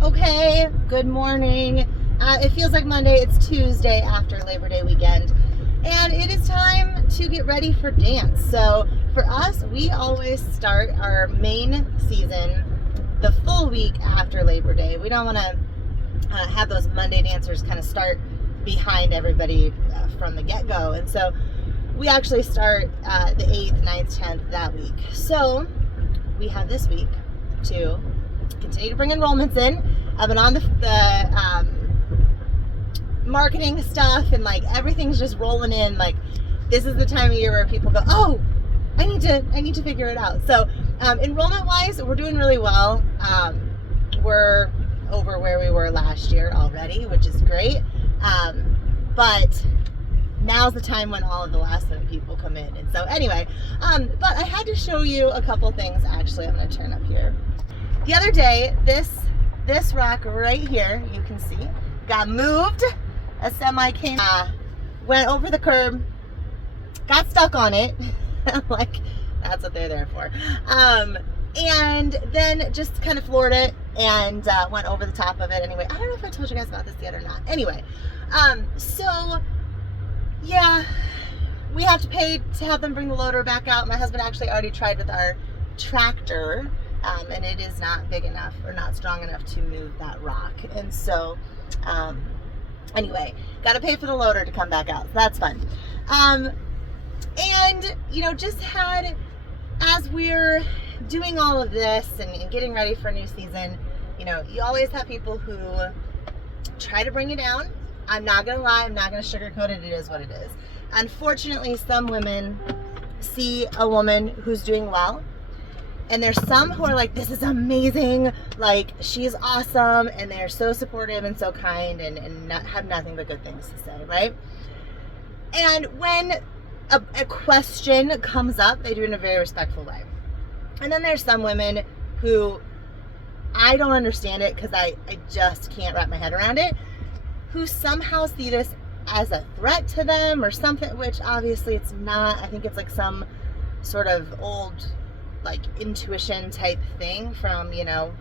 Okay, good morning. It feels like Monday. It's Tuesday after Labor Day weekend. And it is time to get ready for dance. So for us, we always start our main season the full week after Labor Day. We don't want to have those Monday dancers kind of start behind everybody from the get-go. And so we actually start the 8th, 9th, 10th that week. So we have this week to continue to bring enrollments in. I've been on the marketing stuff, and like everything's just rolling in. Like this is the time of year where people go, oh, I need to figure it out. So enrollment wise, we're doing really well. We're over where we were last year already, which is great. But now's the time when all of the last minute people come in. And so anyway, but I had to show you a couple things. Actually, I'm going to turn up here. The other day, this rock right here, you can see, got moved. A semi came, went over the curb, got stuck on it. Like, that's what they're there for. And then just kind of floored it and went over the top of it. Anyway, I don't know if I told you guys about this yet or not. Anyway, so yeah, we have to pay to have them bring the loader back out. My husband actually already tried with our tractor. And it is not big enough or not strong enough to move that rock. And so, anyway, got to pay for the loader to come back out. So that's fun. And, you know, just had, as we're doing all of this and getting ready for a new season, you know, you always have people who try to bring you down. I'm not going to lie. I'm not going to sugarcoat it. It is what it is. Unfortunately, some women see a woman who's doing well, and there's some who are like, this is amazing, like, she's awesome, and they're so supportive and so kind and have nothing but good things to say, right? And when a question comes up, they do it in a very respectful way. And then there's some women who, I don't understand it because I just can't wrap my head around it, who somehow see this as a threat to them or something, which obviously it's not. I think it's like some sort of old, like, intuition type thing from, you know,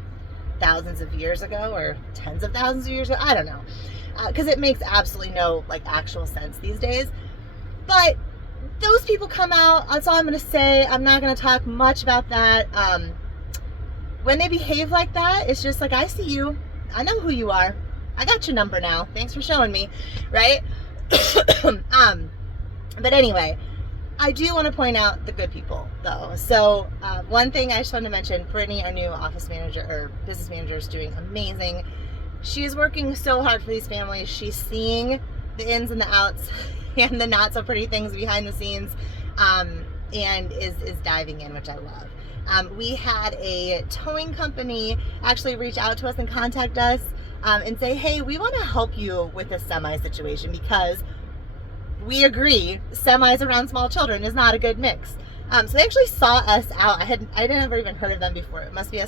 thousands of years ago or tens of thousands of years ago. I don't know, because it makes absolutely no, like, actual sense these days. But those people come out. That's all I'm going to say. I'm not going to talk much about that. When they behave like that, it's just like, I see you. I know who you are. I got your number now. Thanks for showing me, right? But anyway, I do want to point out the good people, though. So one thing I just wanted to mention, Brittany, our new office manager or business manager, is doing amazing. She's working so hard for these families. She's seeing the ins and the outs and the not so pretty things behind the scenes, and is diving in, which I love. We had a towing company actually reach out to us and contact us and say, hey, we want to help you with this semi situation because we agree semis around small children is not a good mix. So they actually sought us out. I never even heard of them before. It must be a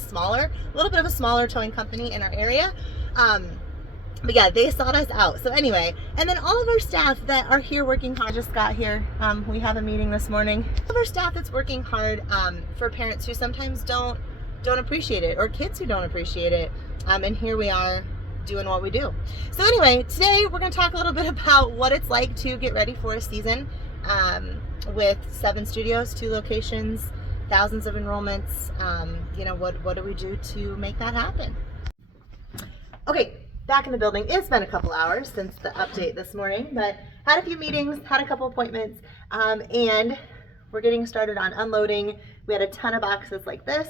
little bit of a smaller towing company in our area. But yeah, they sought us out. So anyway, and then all of our staff that are here working hard just got here. We have a meeting this morning. All of our staff that's working hard for parents who sometimes don't appreciate it, or kids who don't appreciate it. And here we are doing what we do. So anyway, today we're going to talk a little bit about what it's like to get ready for a season with 7 studios, 2 locations, thousands of enrollments. You know, what do we do to make that happen? Okay, back in the building. It's been a couple hours since the update this morning, but had a few meetings, had a couple appointments, and we're getting started on unloading. We had a ton of boxes like this.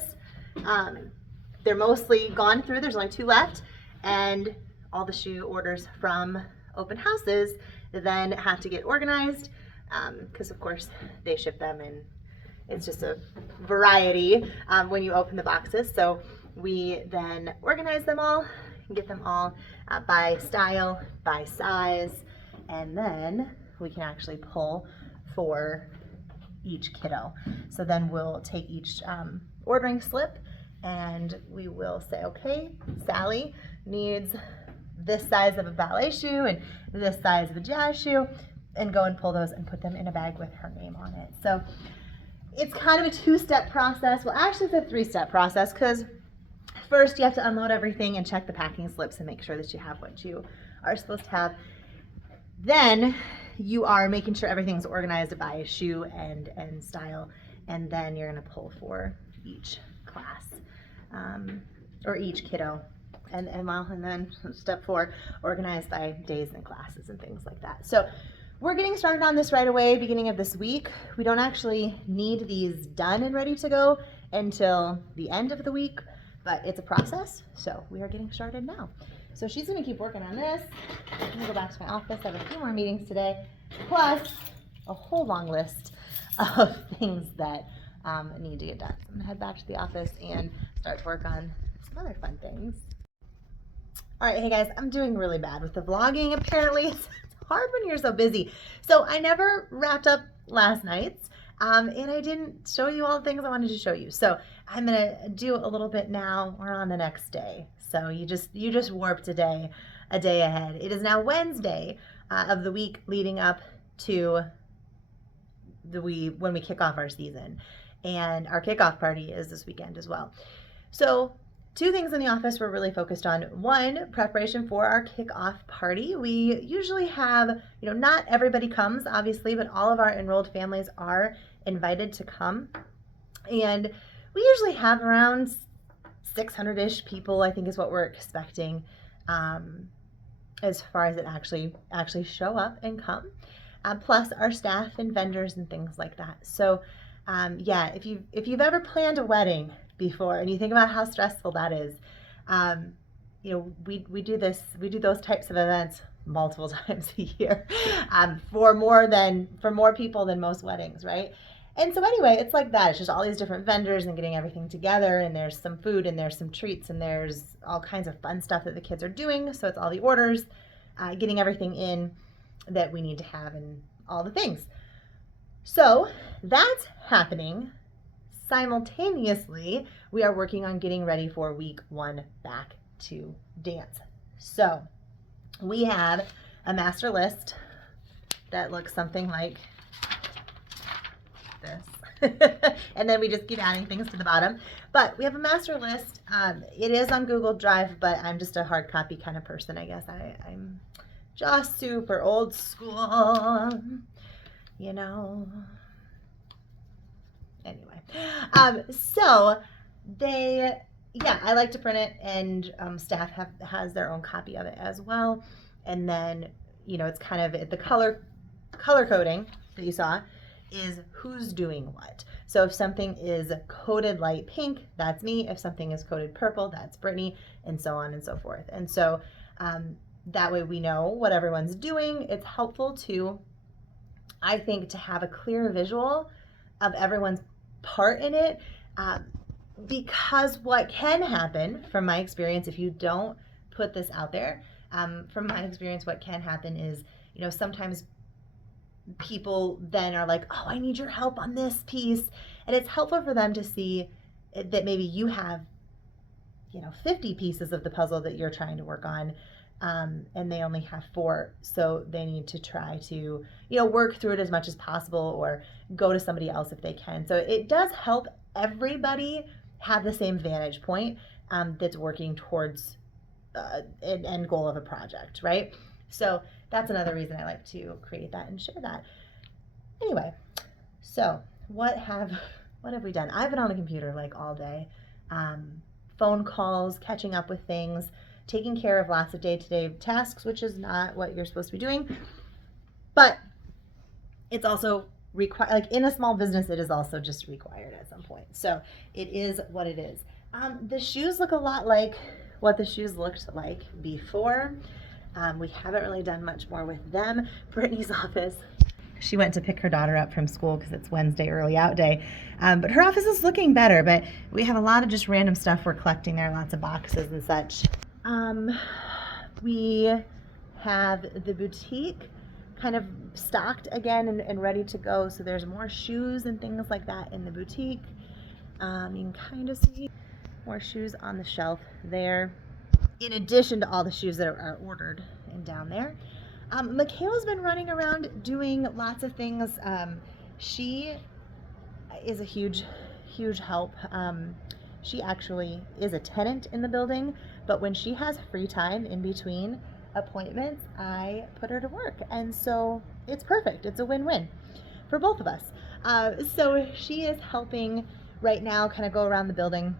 They're mostly gone through. There's only 2 left. And all the shoe orders from open houses then have to get organized because, of course, they ship them, and it's just a variety when you open the boxes. So we then organize them all and get them all by style, by size, and then we can actually pull for each kiddo. So then we'll take each ordering slip and we will say, okay, Sally needs this size of a ballet shoe and this size of a jazz shoe, and go and pull those and put them in a bag with her name on it. So it's kind of a 2-step process. Well, actually it's a 3-step process, because first you have to unload everything and check the packing slips and make sure that you have what you are supposed to have. Then you are making sure everything's organized by shoe and style, and then you're going to pull for each class or each kiddo. And then step 4, organize by days and classes and things like that. So we're getting started on this right away, beginning of this week. We don't actually need these done and ready to go until the end of the week, but it's a process, so we are getting started now. So she's going to keep working on this. I'm going to go back to my office. I have a few more meetings today, plus a whole long list of things that need to get done. So I'm going to head back to the office and start to work on some other fun things. All right, hey guys, I'm doing really bad with the vlogging. Apparently, it's hard when you're so busy. So I never wrapped up last night's, and I didn't show you all the things I wanted to show you. So I'm gonna do a little bit now. We're on the next day. So you just warped a day ahead. It is now Wednesday of the week leading up to when we kick off our season, and our kickoff party is this weekend as well. So 2 things in the office we're really focused on. 1, preparation for our kickoff party. We usually have, not everybody comes, obviously, but all of our enrolled families are invited to come. And we usually have around 600-ish people, I think is what we're expecting, as far as it actually show up and come, plus our staff and vendors and things like that. So yeah, if you've ever planned a wedding before and you think about how stressful that is, we do those types of events multiple times a year, for more people than most weddings, right? And so anyway, it's like that. It's just all these different vendors and getting everything together, and there's some food and there's some treats and there's all kinds of fun stuff that the kids are doing. So it's all the orders, getting everything in that we need to have and all the things. So that's happening. Simultaneously, we are working on getting ready for week 1 back to dance. So we have a master list that looks something like this. And then we just keep adding things to the bottom. But we have a master list. It is on Google Drive, but I'm just a hard copy kind of person, I guess. I'm just super old school, Anyway, so I like to print it, and staff has their own copy of it as well. And then, it's kind of the color coding that you saw is who's doing what. So if something is coded light pink, that's me. If something is coded purple, that's Brittany, and so on and so forth. And so that way we know what everyone's doing. It's helpful to, I think, to have a clear visual of everyone's part in it, because what can happen, from my experience, if you don't put this out there, from my experience, what can happen is, sometimes people then are like, oh, I need your help on this piece. And it's helpful for them to see that maybe you have, 50 pieces of the puzzle that you're trying to work on, and they only have 4. So they need to try to, work through it as much as possible, or go to somebody else if they can. So it does help everybody have the same vantage point that's working towards an end goal of a project, right? So that's another reason I like to create that and share that. Anyway, so what have we done? I've been on the computer like all day, phone calls, catching up with things, taking care of lots of day-to-day tasks, which is not what you're supposed to be doing, but it's also required. Like in a small business, it is also just required at some point. So it is what it is. The shoes look a lot like what the shoes looked like before. We haven't really done much more with them. Brittany's office, she went to pick her daughter up from school because it's Wednesday early out day. But her office is looking better, but we have a lot of just random stuff we're collecting there, lots of boxes and such. We have the boutique kind of stocked again and ready to go. So there's more shoes and things like that in the boutique. You can kind of see more shoes on the shelf there, in addition to all the shoes that are ordered and down there. Michaela's been running around doing lots of things. She is a huge help. She actually is a tenant in the building, but when she has free time in between appointments, I put her to work. And so it's perfect. It's a win-win for both of us. So she is helping right now kind of go around the building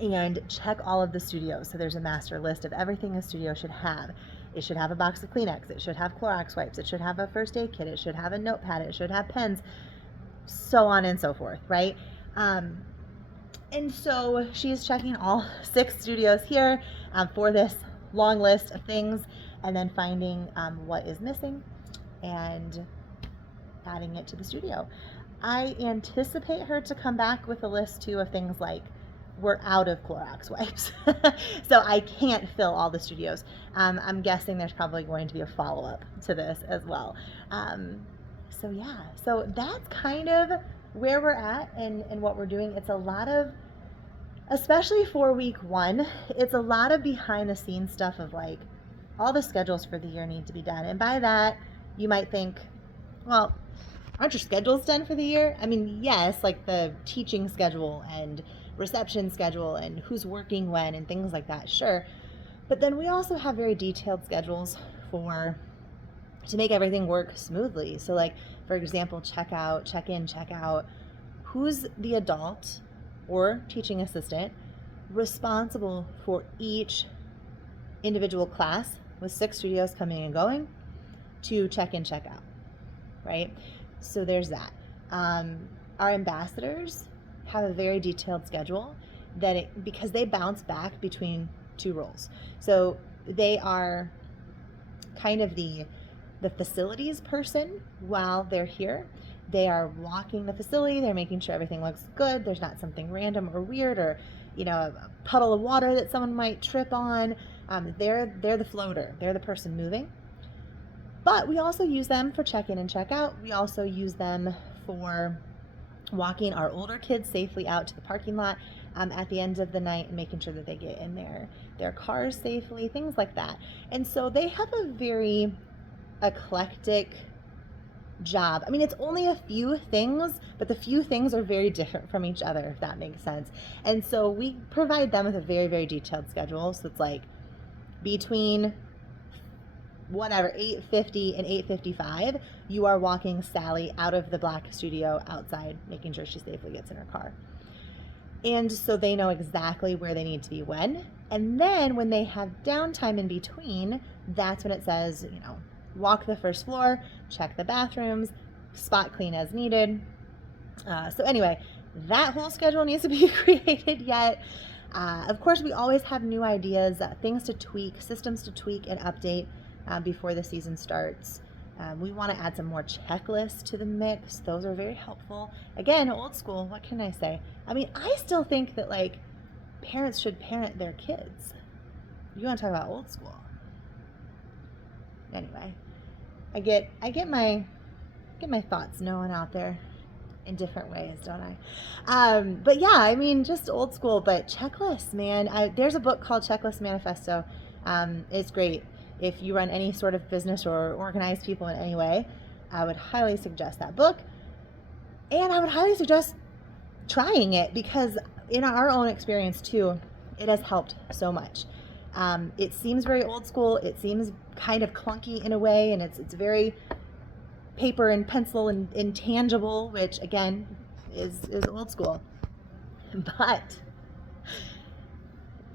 and check all of the studios. So there's a master list of everything a studio should have. It should have a box of Kleenex. It should have Clorox wipes. It should have a first aid kit. It should have a notepad. It should have pens, so on and so forth, right? And so she's checking all 6 studios here for this long list of things, and then finding what is missing and adding it to the studio. I anticipate her to come back with a list too of things like, we're out of Clorox wipes. So I can't fill all the studios. I'm guessing there's probably going to be a follow-up to this as well. So yeah, so that's kind of where we're at and what we're doing. It's a lot of, especially for week 1, it's a lot of behind the scenes stuff of like, all the schedules for the year need to be done. And by that, you might think, well, aren't your schedules done for the year? I mean, yes, like the teaching schedule and reception schedule and who's working when and things like that, sure. But then we also have very detailed schedules to make everything work smoothly. So like, for example, check in, check out, who's the adult or teaching assistant responsible for each individual class with 6 studios coming and going to check in, check out, right? So there's that. Our ambassadors have a very detailed schedule because they bounce back between 2 roles. So they are kind of the facilities person while they're here. They are walking the facility. They're making sure everything looks good. There's not something random or weird or, a puddle of water that someone might trip on. They're the floater. They're the person moving. But we also use them for check-in and check-out. We also use them for walking our older kids safely out to the parking lot at the end of the night and making sure that they get in their cars safely, things like that. And so they have a very eclectic job. I mean, it's only a few things, but the few things are very different from each other, if that makes sense. And so we provide them with a very, very detailed schedule. So it's like between 8:50 and 8:55, you are walking Sally out of the black studio outside, making sure she safely gets in her car. And so they know exactly where they need to be when. And then when they have downtime in between, that's when it says, walk the first floor, check the bathrooms, spot clean as needed. So anyway, that whole schedule needs to be created yet. Of course, we always have new ideas, things to tweak, systems to tweak and update before the season starts. We want to add some more checklists to the mix. Those are very helpful. Again, old school, what can I say? I mean, I still think that parents should parent their kids. You want to talk about old school? Anyway, I get my thoughts known out there in different ways, don't I? But yeah, I mean, just old school, but checklists, man. There's a book called Checklist Manifesto. It's great. If you run any sort of business or organize people in any way, I would highly suggest that book. And I would highly suggest trying it because in our own experience too, it has helped so much. It seems very old school. It seems kind of clunky in a way, and it's very paper and pencil and intangible, which again is old school. But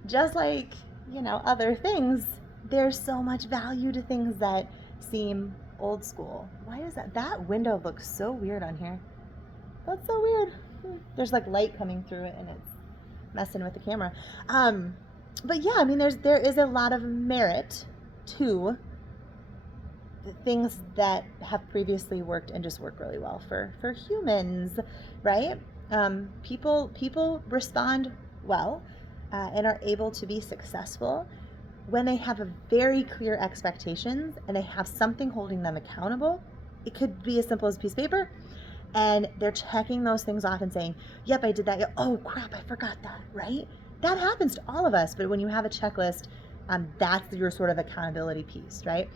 just like, other things, there's so much value to things that seem old school. Why is that? That window looks so weird on here. That's so weird. There's light coming through it and it's messing with the camera. But yeah, I mean, there is a lot of merit to the things that have previously worked and just work really well for humans, right? People respond well and are able to be successful when they have a very clear expectations and they have something holding them accountable. It could be as simple as a piece of paper, and they're checking those things off and saying, yep, I did that. Yep. Oh crap, I forgot that, right? That happens to all of us, but when you have a checklist, that's your sort of accountability piece, right?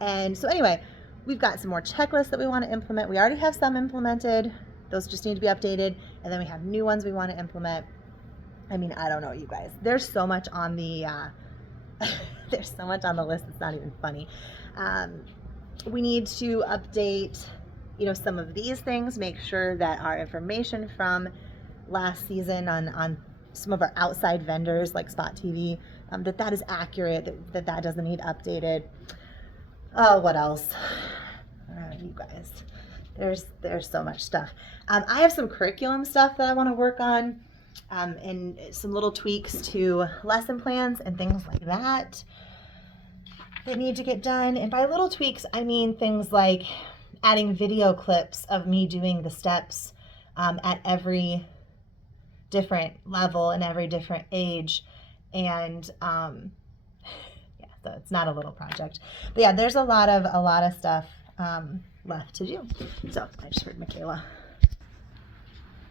And so anyway, we've got some more checklists that we want to implement. We already have some implemented. Those just need to be updated. And then we have new ones we want to implement. I mean, I don't know, you guys. There's so much on the there's so much on the list. It's not even funny. We need to update, some of these things. Make sure that our information from last season on some of our outside vendors like Spot TV, that is accurate. That doesn't need updated. Oh, what else? You guys, there's so much stuff. I have some curriculum stuff that I want to work on. And some little tweaks to lesson plans and things like that need to get done. And by little tweaks, I mean things like adding video clips of me doing the steps at every different level and every different age. And yeah, so it's not a little project. But yeah, there's a lot of stuff left to do. So I just heard Michaela.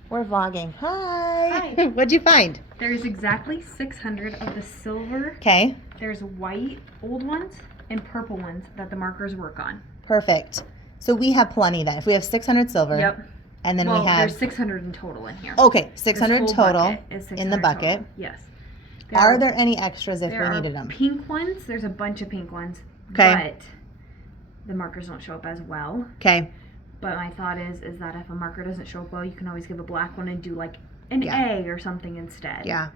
We're vlogging. Hi. Hi. What'd you find? There's exactly 600 of the silver. Okay. There's white old ones and purple ones that the markers work on. Perfect. So we have plenty then. If we have 600 silver. Yep. And then we have. There's 600 in total in here. Okay, 600 total is 600 in the bucket. Total. Yes. Are there any extras if we needed them? Pink ones. There's a bunch of pink ones. Okay. But the markers don't show up as well. Okay. But my thought is that if a marker doesn't show up well, you can always give a black one and do like an A or something instead. Yeah.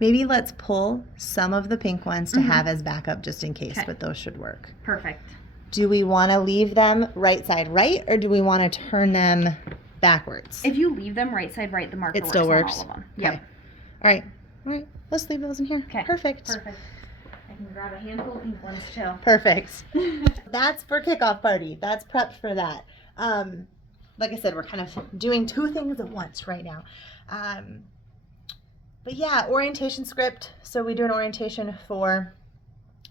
Maybe let's pull some of the pink ones to have as backup just in case, but those should work. Perfect. Do we want to leave them right side right, or do we want to turn them backwards? If you leave them right side right, the marker still works on all of them. Okay. Yep. All right. Let's leave those in here. Okay. Perfect. I can grab a handful of pink ones too. Perfect. That's for kickoff party. That's prepped for that. Like I said, we're kind of doing two things at once right now. But yeah, orientation script. So we do an orientation for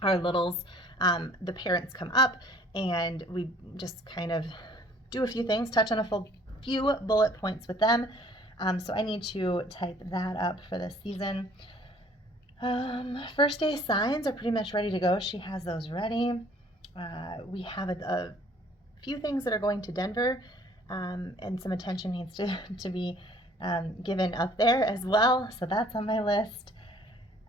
our littles. The parents come up and we just kind of do a few things, touch on a few bullet points with them. So I need to type that up for this season. First day signs are pretty much ready to go. She has those ready. We have a few things that are going to Denver, and some attention needs to be given up there as well. So that's on my list.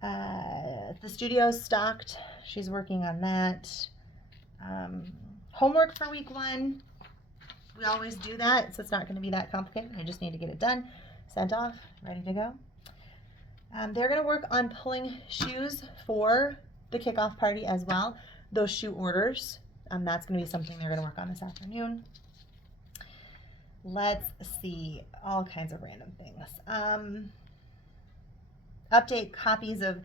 The studio's stocked. She's working on that. Homework for week 1. We always do that, so it's not going to be that complicated. I just need to get it done, sent off, ready to go. They're going to work on pulling shoes for the kickoff party as well. Those shoe orders, that's going to be something they're going to work on this afternoon. Let's see, all kinds of random things. Update copies of,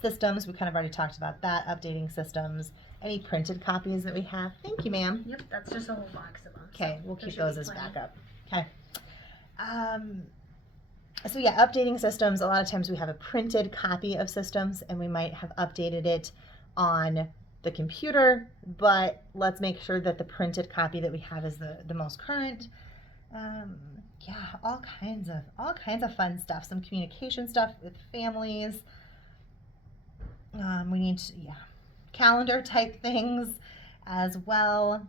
systems. We kind of already talked about that, updating systems. Any printed copies that we have. Thank you, ma'am. Yep, that's just a whole box of them. Okay, we'll keep those as backup. Okay. So yeah, updating systems. A lot of times we have a printed copy of systems and we might have updated it on the computer, but let's make sure that the printed copy that we have is the most current. Yeah, all kinds of fun stuff. Some communication stuff with families. We need calendar type things as well.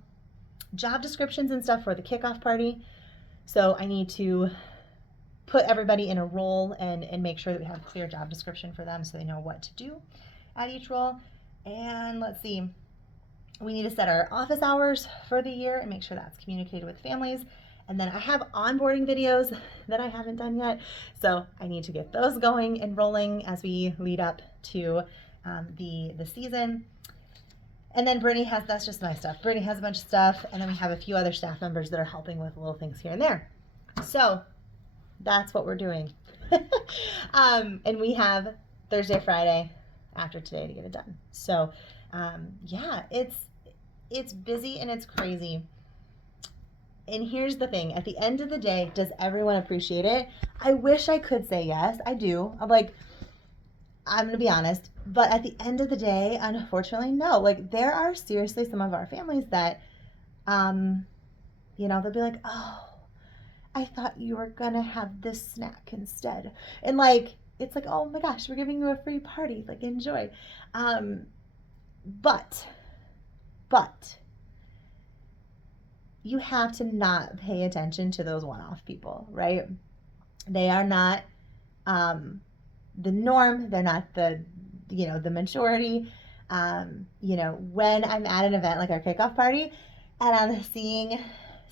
Job descriptions and stuff for the kickoff party. So I need to put everybody in a role and make sure that we have a clear job description for them so they know what to do at each role. And let's see, we need to set our office hours for the year and make sure that's communicated with families. And then I have onboarding videos that I haven't done yet, so I need to get those going and rolling as we lead up to the season. And then Brittany that's just my stuff. Brittany has a bunch of stuff, and then we have a few other staff members that are helping with little things here and there. So that's what we're doing. And we have Thursday, Friday after today to get it done. So yeah, it's busy and it's crazy. And here's the thing, at the end of the day, does everyone appreciate it? I wish I could say yes, I do. I'm gonna be honest, but at the end of the day, unfortunately, no. Like, there are seriously some of our families that, they'll be like, oh, I thought you were gonna have this snack instead. And it's like, oh my gosh, we're giving you a free party, enjoy. But you have to not pay attention to those one-off people, right? They are not the norm. They're not the majority. When I'm at an event like our kickoff party and I'm seeing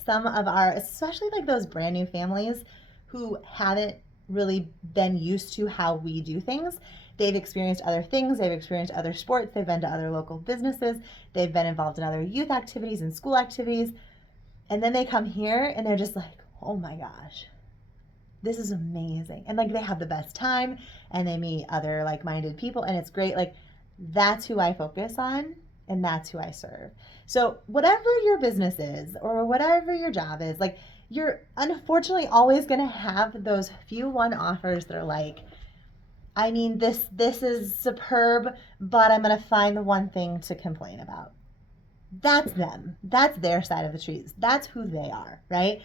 some of our, especially like those brand new families who haven't really been used to how we do things. They've experienced other things, they've experienced other sports, they've been to other local businesses, they've been involved in other youth activities and school activities, and then they come here and they're just like, oh my gosh, this is amazing. And like they have the best time and they meet other like-minded people and it's great. Like that's who I focus on and that's who I serve. So whatever your business is or whatever your job is, like you're unfortunately always going to have those few one-offers that are like, I mean, this is superb, but I'm going to find the one thing to complain about. That's them. That's their side of the trees. That's who they are, right?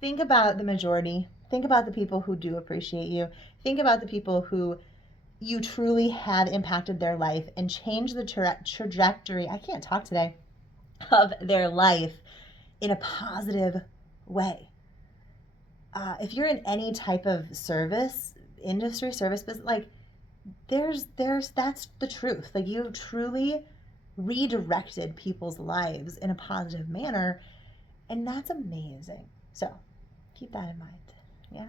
Think about the majority. Think about the people who do appreciate you. Think about the people who you truly have impacted their life and changed the trajectory, I can't talk today, of their life in a positive way. If you're in any type of service business, like that's the truth. Like you've truly redirected people's lives in a positive manner, and that's amazing. So keep that in mind. Yeah.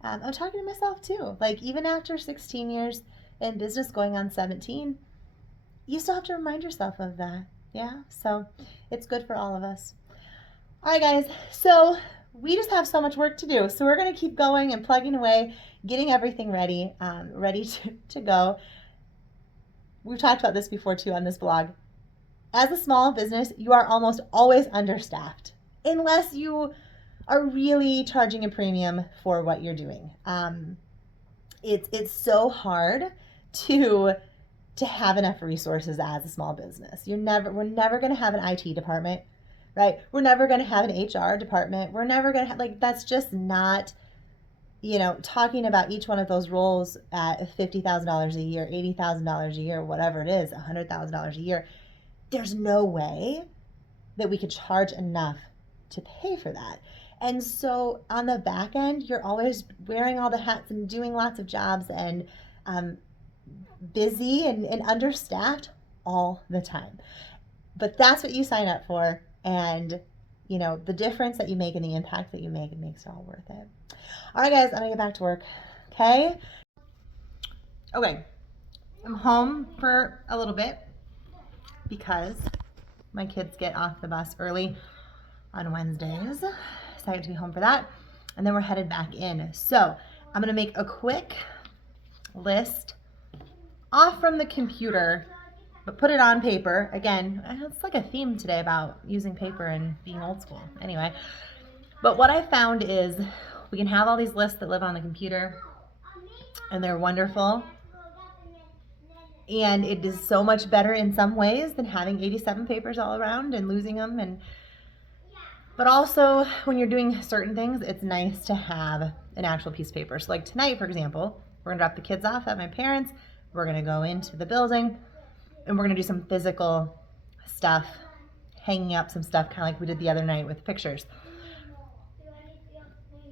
I'm talking to myself too. Like even after 16 years in business, going on 17, you still have to remind yourself of that. Yeah. So it's good for all of us. All right, guys. So we just have so much work to do. So we're going to keep going and plugging away, getting everything ready to go. We've talked about this before too on this blog. As a small business, you are almost always understaffed unless you are really charging a premium for what you're doing. It's so hard to have enough resources as a small business. We're never going to have an IT department, right? We're never going to have an HR department. We're never going to have, like, that's just not, talking about each one of those roles at $50,000 a year, $80,000 a year, whatever it is, $100,000 a year. There's no way that we could charge enough to pay for that. And so on the back end, you're always wearing all the hats and doing lots of jobs and busy and understaffed all the time. But that's what you sign up for. And, the difference that you make and the impact that you make, it makes it all worth it. All right, guys, I'm going to get back to work. Okay? Okay. I'm home for a little bit because my kids get off the bus early on Wednesdays. So I get to be home for that. And then we're headed back in. So I'm going to make a quick list off from the computer, but put it on paper. Again, it's like a theme today about using paper and being old school. Anyway, but what I found is we can have all these lists that live on the computer, and they're wonderful. And it is so much better in some ways than having 87 papers all around and losing them. But also, when you're doing certain things, it's nice to have an actual piece of paper. So like tonight, for example, we're going to drop the kids off at my parents'. We're going to go into the building, and we're going to do some physical stuff, hanging up some stuff, kind of like we did the other night with pictures.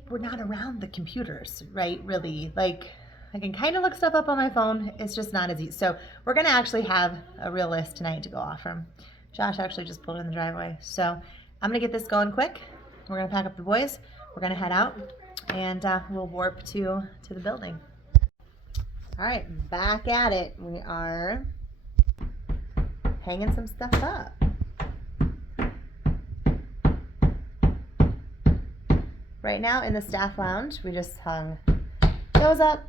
We're not around the computers, right? Really. Like, I can kind of look stuff up on my phone. It's just not as easy. So we're going to actually have a real list tonight to go off from. Josh actually just pulled in the driveway. So I'm going to get this going quick. We're going to pack up the boys. We're going to head out, and we'll warp to the building. All right, back at it. We are hanging some stuff up. Right now in the staff lounge, we just hung those up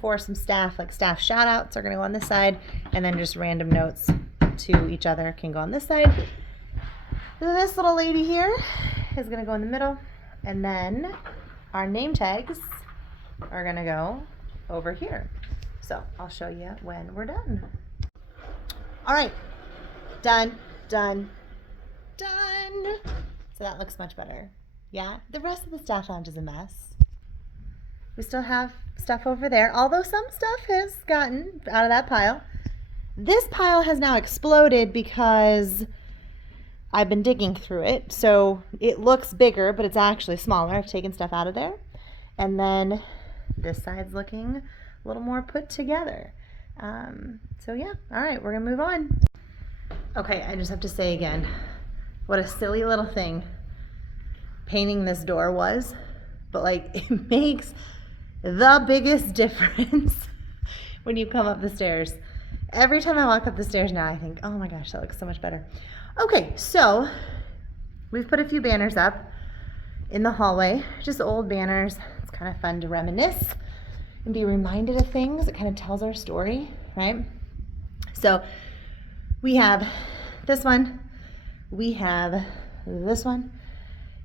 for some staff, like staff shout outs are going to go on this side, and then just random notes to each other can go on this side. This little lady here is going to go in the middle, and then our name tags are going to go over here. So I'll show you when we're done. All right, done. So that looks much better. Yeah, the rest of the staff lounge is a mess. We still have stuff over there, although some stuff has gotten out of that pile. This pile has now exploded because I've been digging through it. So it looks bigger, but it's actually smaller. I've taken stuff out of there. And then this side's looking a little more put together. So yeah, all right, we're gonna move on. Okay, I just have to say again, what a silly little thing painting this door was, but like it makes the biggest difference when you come up the stairs. Every time I walk up the stairs now, I think, oh my gosh, that looks so much better. Okay, so we've put a few banners up in the hallway, just old banners. It's kind of fun to reminisce and be reminded of things. It kind of tells our story, right? So we have this one, we have this one,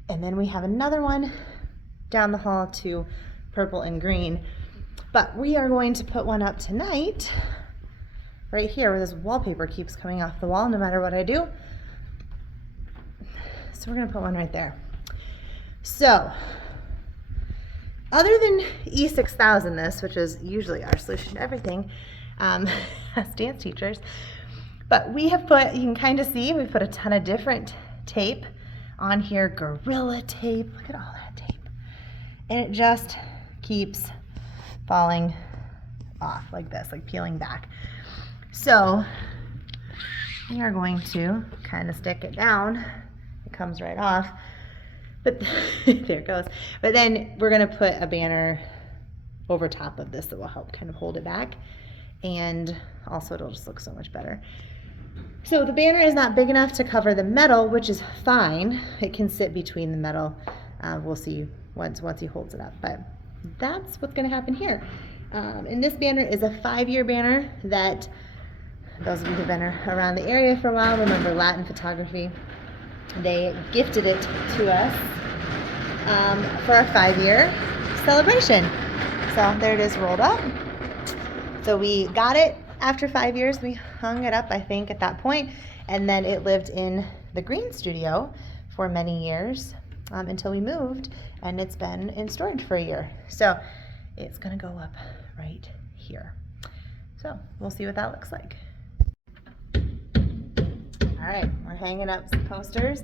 and then we have another one down the hall to purple and green. But we are going to put one up tonight right here where this wallpaper keeps coming off the wall no matter what I do. So we're gonna put one right there. So other than E6000 this, which is usually our solution to everything as dance teachers, but we have put, you can kind of see, we've put a ton of different tape on here, Gorilla tape, look at all that tape. And it just keeps falling off like this, like peeling back. So we are going to kind of stick it down. It comes right off, but there it goes. But then we're going to put a banner over top of this that will help kind of hold it back, and also it'll just look so much better. So the banner is not big enough to cover the metal, which is fine. It can sit between the metal. We'll see once he holds it up, but that's what's going to happen here. And this banner is a 5-year banner that those of you who've been around the area for a while remember Latin Photography. They gifted it to us for our 5-year celebration. So there it is rolled up. So we got it after 5 years. We hung it up, I think, at that point, and then it lived in the green studio for many years until we moved, and it's been in storage for a year. So it's gonna go up right here. So we'll see what that looks like. All right, we're hanging up some posters.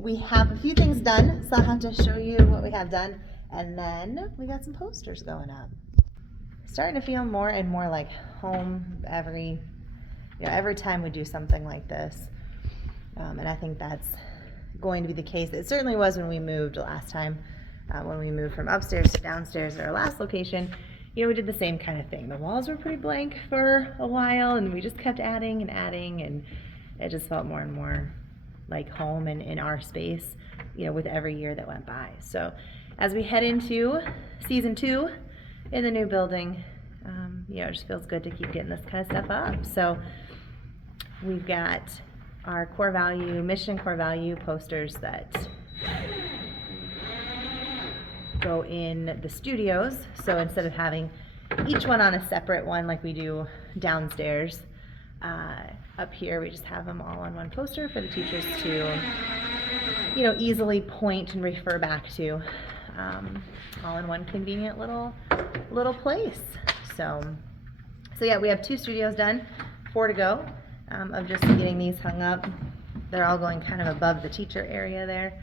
We have a few things done, so I'll have to show you what we have done, and then we got some posters going up. Starting to feel more and more like home every time we do something like this, and I think that's going to be the case. It certainly was when we moved last time, when we moved from upstairs to downstairs at our last location. You know, we did the same kind of thing. The walls were pretty blank for a while, and we just kept adding and adding, and it just felt more and more like home and in our space, you know, with every year that went by. So as we head into season 2 in the new building, you know, it just feels good to keep getting this kind of stuff up. So we've got our core value, mission core value posters that go in the studios. So instead of having each one on a separate one like we do downstairs, up here we just have them all on one poster for the teachers to, you know, easily point and refer back to, all in one convenient little place. So yeah, we have 2 studios done, 4 to go, of just getting these hung up. They're all going kind of above the teacher area there.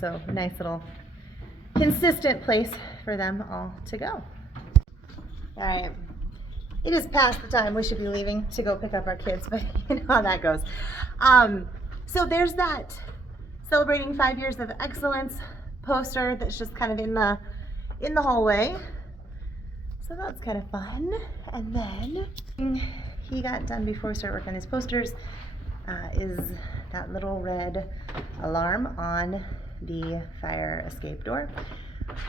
So nice little consistent place for them all to go. All right, it is past the time we should be leaving to go pick up our kids, but you know how that goes. So there's that celebrating 5 years of excellence poster that's just kind of in the hallway. So that's kind of fun. And then he got done before we started working on these posters, is that little red alarm on the fire escape door.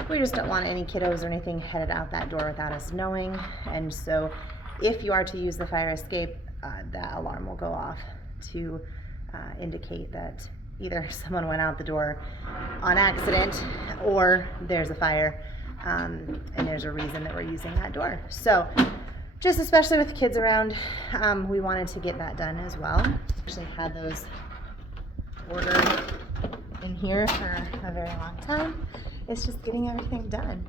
We just don't want any kiddos or anything headed out that door without us knowing, and so if you are to use the fire escape, that alarm will go off to indicate that either someone went out the door on accident or there's a fire, and there's a reason that we're using that door. So just especially with kids around, we wanted to get that done as well. Actually had those ordered in here for a very long time. It's just getting everything done.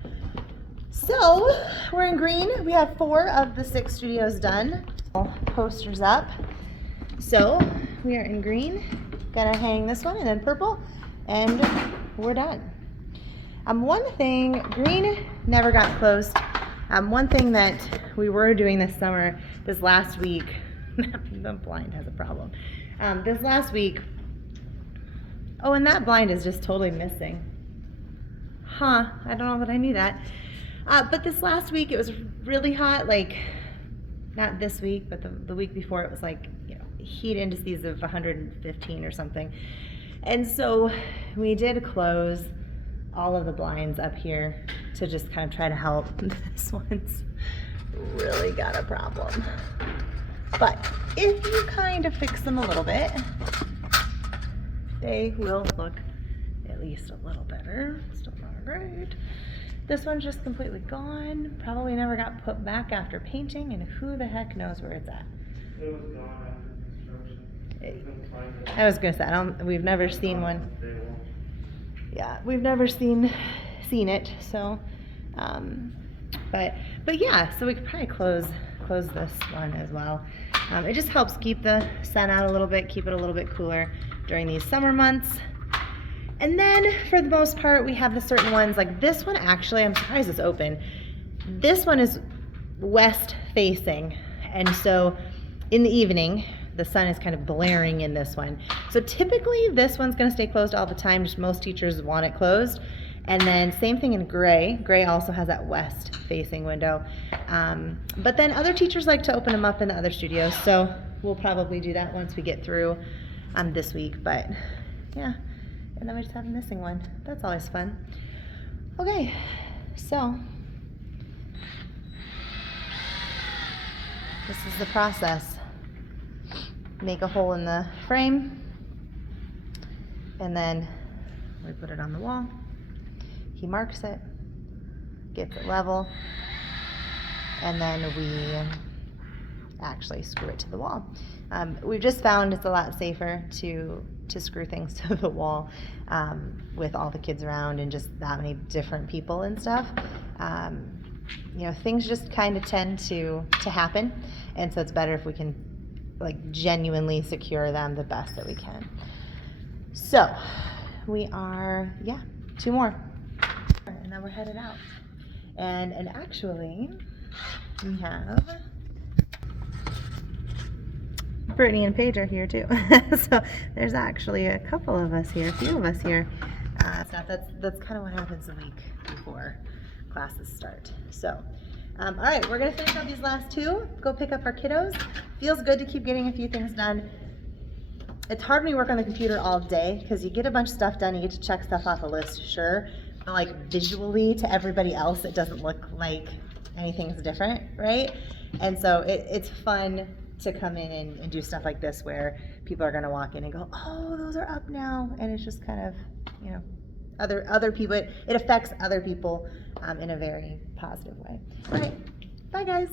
So we're in green. We have 4 of the 6 studios done. Posters up. So we are in green. Gonna hang this one and then purple, and we're done. One thing, green never got closed. One thing that we were doing this summer, this last week, the blind has a problem. This last week, oh, and that blind is just totally missing. Huh, I don't know that I knew that. But this last week, it was really hot, like, not this week, but the week before, it was like, heat indices of 115 or something. And so we did close all of the blinds up here to just kind of try to help. This one's really got a problem. But if you kind of fix them a little bit, they will look at least a little better. Still not great. This one's just completely gone. Probably never got put back after painting, and who the heck knows where it's at. It was gone after construction. I was gonna say, we've never seen one. Yeah, we've never seen it. So, but yeah, so we could probably close this one as well. It just helps keep the sun out a little bit, keep it a little bit cooler during these summer months. And then for the most part, we have the certain ones, like this one actually, I'm surprised it's open. This one is west facing, and so in the evening, the sun is kind of blaring in this one. So typically this one's gonna stay closed all the time, just most teachers want it closed. And then same thing in gray. Gray also has that west facing window. But then other teachers like to open them up in the other studios, so we'll probably do that once we get through this week, but yeah. And then we just have a missing one. That's always fun. Okay, so this is the process. Make a hole in the frame, and then we put it on the wall. He marks it, gets it level, and then we actually screw it to the wall. We've just found it's a lot safer to screw things to the wall with all the kids around and just that many different people and stuff. Things just kind of tend to happen, and so it's better if we can like genuinely secure them the best that we can. So we are, 2 more, and then we're headed out. And actually we have Brittany and Paige are here too. So there's actually a few of us here. That's kind of what happens the week before classes start. So, all right, we're gonna finish out these last 2. Go pick up our kiddos. Feels good to keep getting a few things done. It's hard when you work on the computer all day because you get a bunch of stuff done. You get to check stuff off a list, sure, but like visually to everybody else, it doesn't look like anything's different, right? And so it's fun to come in and do stuff like this where people are going to walk in and go, oh, those are up now, and it's just kind of, other people, it affects other people in a very positive way. All right, bye guys.